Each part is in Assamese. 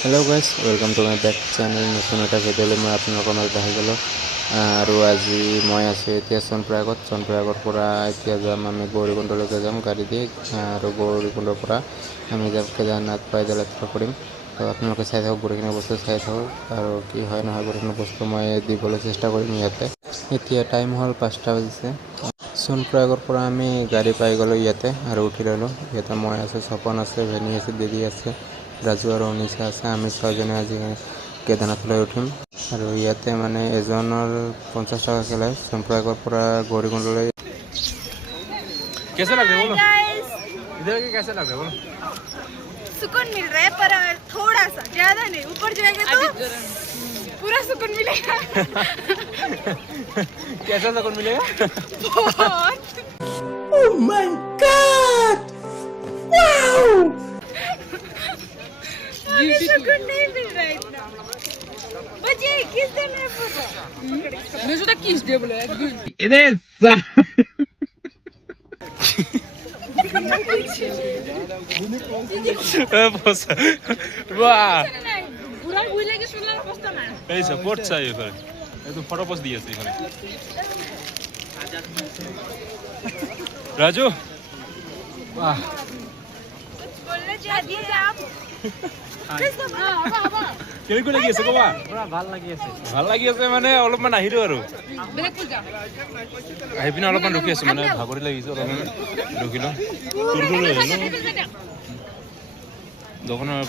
Hello' guys, welcome to my bake channel. নতুন এটা ভিডিঅ'লৈ মই আপোনালোকৰ মাজত আহি গ'লোঁ। আৰু আজি মই আছোঁ এতিয়া চনপ্ৰয়াগৰ পৰা এতিয়া যাম আমি গৌৰীকুণ্ডলৈকে যাম গাড়ী দি। আৰু গৌৰীকুণ্ডৰ পৰা আমি যাম কেদাৰনাথ পাইদল যাত্ৰা কৰিম। তো আপোনালোকে চাই থাকক, গোটেইখিনি বস্তু চাই থাকক আৰু কি হয় নহয় গোটেইখিনি বস্তু মই দিবলৈ চেষ্টা কৰিম ইয়াতে। এতিয়া টাইম হ'ল 5টা বাজিছে। চনপ্ৰয়াগৰ পৰা আমি গাড়ী পাই গ'লোঁ ইয়াতে আৰু উঠি ল'লোঁ। ইয়াতে মই আছোঁ, স্বপন আছে, ভেনি আছে, দিদি আছে, ৰাজু আৰু অনিশা আছে। আমি ছয়জনে আজি কেদাৰনাথলৈ উঠিম। আৰু ইয়াতে মানে এজনৰ 50 টকাকৈ লয় চনপ্ৰয়াগৰ পৰা গৌৰীকুণ্ডলৈ। कैसा लग रहा है बोलो इधर के कैसा लग रहा है बोलो सुकून मिल रहा है पर थोड़ा सा ज्यादा नहीं ऊपर जाएंगे तो पूरा सुकून मिलेगा कैसा सुकून मिलेगा बहुत Oh my God! Wow! मुझे सुकून नहीं मिल रहा है इतना बच्चे किस दिन है मैं सोचा किस डे बोला इधर वाह पूरा भूल के सुनला बस्ता ना এই সাপোর্ট চাই এখানে একদম ফটো পোস্ট দিয়েছে এখানে রাজু বাহ बोलने चाहिए दिए आप किस दिन কেনেকুৱা লাগি আছে কবা পুৰা ভাল লাগি আছে মানে অলপমান আহিলো আৰু ब्रेक खुल जा আহি পিনে অলপমান ৰখি আছো মানে ভাগৰি লাগিছে অলপমান ৰখিলো দোকানৰ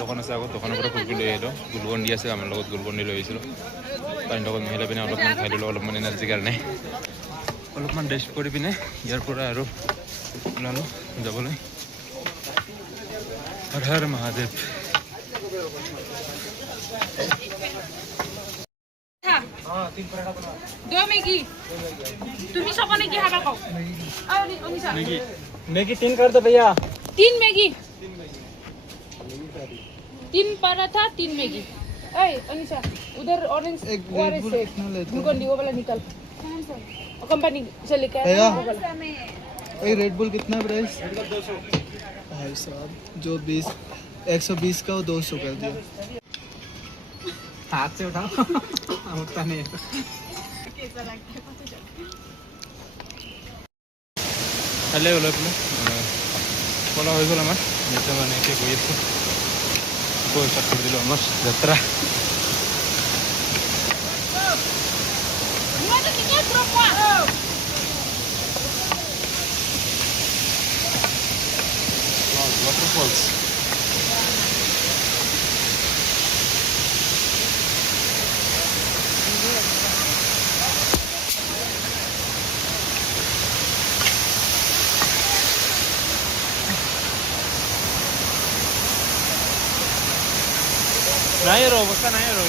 দোকান আছে আগত দোকানৰ পৰা কুৰকুৰি লৈ আহিলোঁ গুলকন দি আছে আমাৰ লগত গুলকন দি লৈ আহিছিলোঁ পানীৰ লগত মিলাই পিনে অলপমান খাই দিলোঁ অলপমান এনাৰ্জিৰ কাৰণে অলপমান ৰেষ্ট কৰি পিনে ইয়াৰ পৰা আৰু ওলালোঁ যাবলৈ হৰ হৰ মহাদেৱ दो मैगी तुम्ही सपने की हवा खाओ अनिशा मैगी 3 कर दो भैया। 3 मैगी 3 पराठा 3 मैगी ए अनिशा उधर ऑरेंज ओआरएस है ग्लूकोन डी वो वाला निकल कंपनी से लेके आया वो वाला ये रेड बुल कितना प्राइस? 200 भाई साहब जो 120 का वो 200 कर दिया। हाथ से उठाओ उठता नहीं है। कैसा लगता है पता चल ভালে ওলাই পিনে পলা হৈ গ'ল আমাৰ এতিয়া মানে এতিয়া গৈ আছোঁ আকৌ ষ্টাৰ্ট কৰি দিলোঁ আমাৰ যাত্ৰা No te quites ropa waterfalls নাই আৰু অৱস্থা নাই আৰু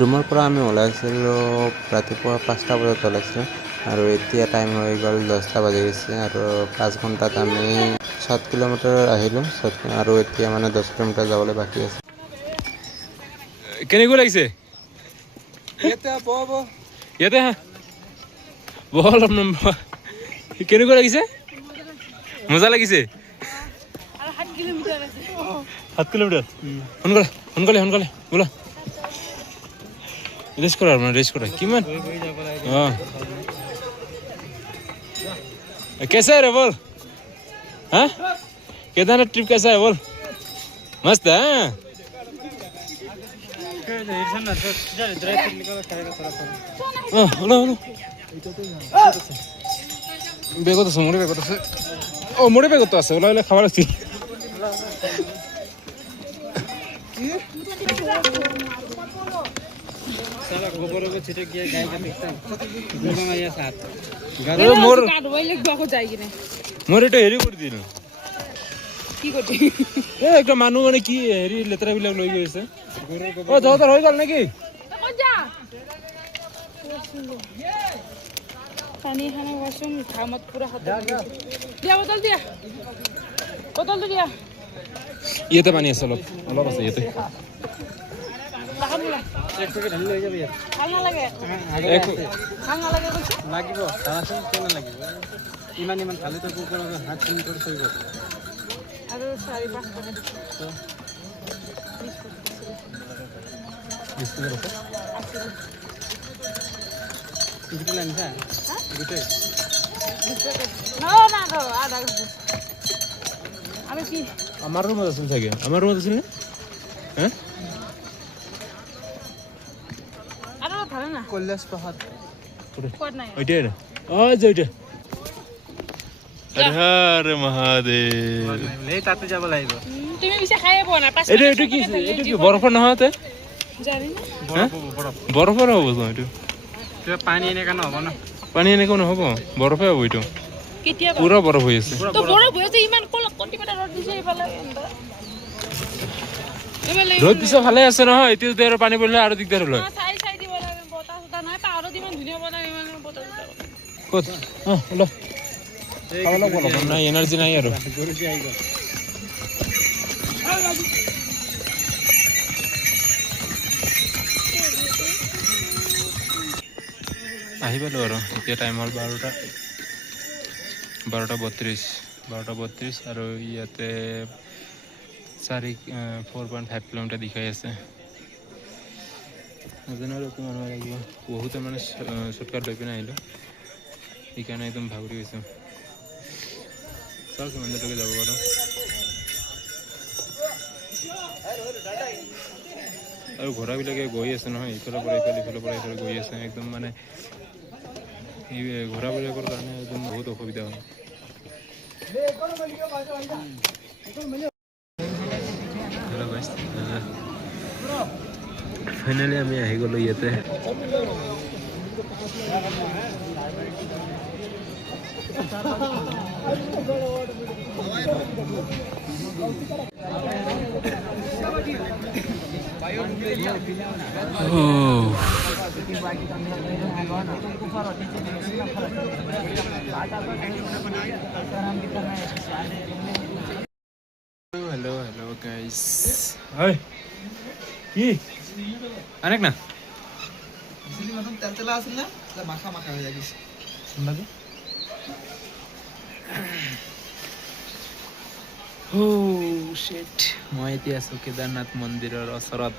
ৰুমৰ পৰা আমি ওলাইছিলোঁ ৰাতিপুৱা 5টা বজাত ওলাইছিলোঁ আৰু এতিয়া টাইম হৈ গ'ল 10টা বাজি গৈছে আৰু 5 ঘণ্টাত আমি 7 কিলোমিটাৰ আহিলোঁ আৰু এতিয়া মানে 10 কিলোমিটাৰ যাবলৈ বাকী আছে। কেনেকুৱা লাগিছে ইয়াতে হা বহল কেনেকুৱা লাগিছে মজা লাগিছে 8 किलोमीटर আছে 7 কিলোমিটাৰ সোনকালে বোলা রেস্ট করা মানে রেস্ট করা কিমান हाँ कैसा है रे बोल हाँ केदारनाथ ट्रिप कैसा है बोल मस्त है বেগত আছে মোৰে বেগত আছে মোৰে বেগত আছে ওলাই ওলাই খাবার আছে साला गोबर को छिटक गया गाय का दिखता गुलमा आया साथ মোর काट वही लोग को जाएगी नहीं মোর এটা হেৰি কৰি দিল কি কৰছি এ একটা মানুহ মানে কি হেৰি লেতেৰাবিলাক লৈ গৈ আছে অ তহঁতৰ হৈ গ'ল নেকি ক'ত যা পানী খানা বাচন ঘামত পুৰা হাতে দিয়া বটলটো দিয়া ইয়াতে পানী আছে অলপ অলপ আছে ইয়াতে ভাল নালাগে ভাল নালাগে কৈছো লাগিব চাবাচোন কিয় নালাগিব ইমান খালে তো কুকুৰৰ হাত চিনি কৰি থৈ গ'ল আৰু 4-5 টকা গোটেই লাঞ্চা গোটেই না আধা আমি কি আমাৰ ৰুমত আছিল চাগে আমাৰ ৰুমত আছিল নে হে আৰু ভাল না কৈলাশ পাহাৰ ক'ত নাই ওইটাই না ও যেটা হৰ হৰ মহাদেৱ এই তাতে যাব লাগিব তুমি পিছে খাইয়ে পোৱা নাই এইটো কি বৰফৰ নহয় তে জানি না বৰফৰ হ'ব তো এইটো পানী এনেকা নহ'ব ন পানী এনেকুৱা নহ'ব বৰফে হ'ব এইটো কেতিয়া পুৰা বৰফ হৈ আছে তো বৰফ হৈ আছে ইমান কণ্টিমিটাৰ ৰ'দ দিছে এইফালে ৰ'দ দিছে ভালে আছে নহয় এতিয়া যদি আৰু পানী পৰিলে আৰু দিগদাৰ হ'ল চাই দিব লাগে বতাহ চতাহ নাই পাহাৰত ইমান ধুনীয়া বতাহ ইমান বতাহ ক'ত অলপ নাই এনাৰ্জি নাই আৰু আহি পালোঁ আৰু এতিয়া টাইম হ'ল 12:32 আৰু ইয়াতে 4.5 কিলোমিটাৰ দেখাই আছে নাজানো আৰু কিমান সময় লাগিব বহুতে মানে শ্বৰ্টকাট লৈ পিনে আহিলোঁ সেইকাৰণে একদম ভাগৰি গৈছোঁ চাওঁ কিমান দূৰলৈকে যাব পাৰোঁ আৰু ঘোঁৰাবিলাকে গৈ আছে নহয় ইফালৰ পৰা ইফালে গৈ আছে একদম মানে এই ঘোঁৰাবিলাকৰ কাৰণে একদম বহুত অসুবিধা হয় ফাইনেলি আমি আহি গ'লোঁ ইয়াতে हेलो गाइस हाय কি আনেক না আসলে মতন তেলতেলা আছিল না মাখা হয়ে যাইছে শুনলাগে ও শিট মই এতিয়া আছোঁ কেদাৰনাথ মন্দিৰৰ ওচৰত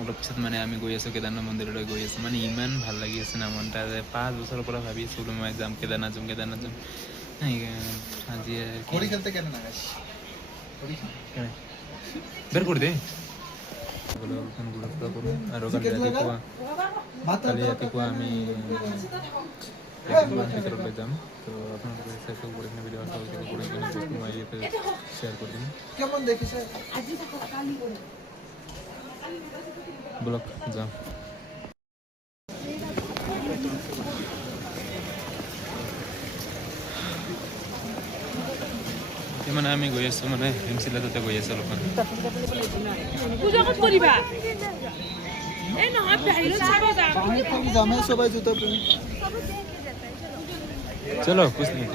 অলপ পিছত মানে আমি গৈ আছোঁ কেদাৰনাথ মন্দিৰলৈ গৈ আছোঁ মানে ইমান ভাল লাগি আছে না মনটা 5 বছৰৰ পৰা ভাবি আছোঁ মই যাম কেদাৰনাথ যাম আজি ঘড়ি খেলতে কেন না গাইস বেৰ কৰে দে আৰু কালি ৰাতিপুৱা আমি ভিতৰলৈ যাম তো আপোনালোকে চেষ্টা কৰি কিনে ভিডিঅ' কৰি কিনে বস্তু মই ইয়াতে শ্বেয়াৰ কৰি দিম কেমন দেখিছে ব্লগ যাম মানে আমি গৈ আছোঁ মানে হিমচিলা তাতে গৈ আছোঁ অলপমান পূজা ক'ত কৰিবা এই নহয় বাহিৰত চাব যাম যামে সবাই জুতা পিন্ধি চলো কুছ নেই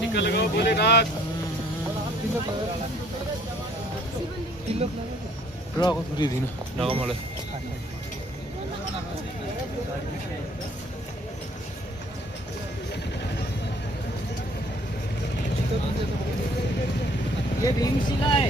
टीका लगाओ भोलेनाथ रगो थोड़ी दिन रगो मलाई ये भीमशिला है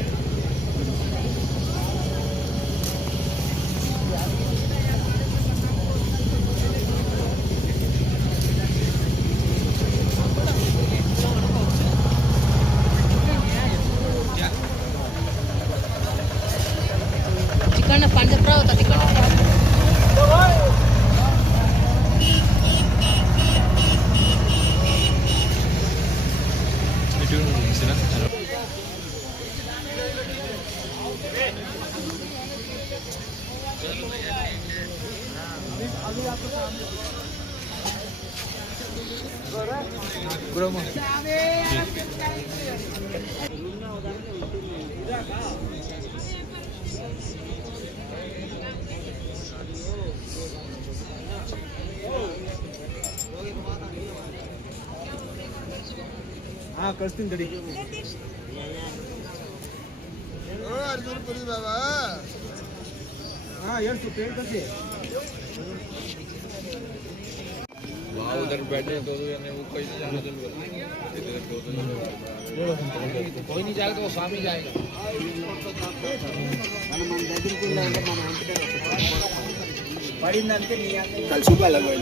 हाँ करती दड़ी हाँ यार तू पेड़ कर दे उधर बैठे दो जने वो कोई नहीं जाना कोई नहीं जाएगा तो स्वामी जाएगा कल सुबह लगवाई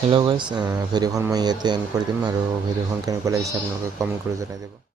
হেল্ল' গাইজ ভিডিঅ'খন মই ইয়াতে এণ্ড কৰি দিম আৰু ভিডিঅ'খন কেনেকুৱা লাগিছে আপোনালোকে কমেণ্ট কৰি জনাই দিব।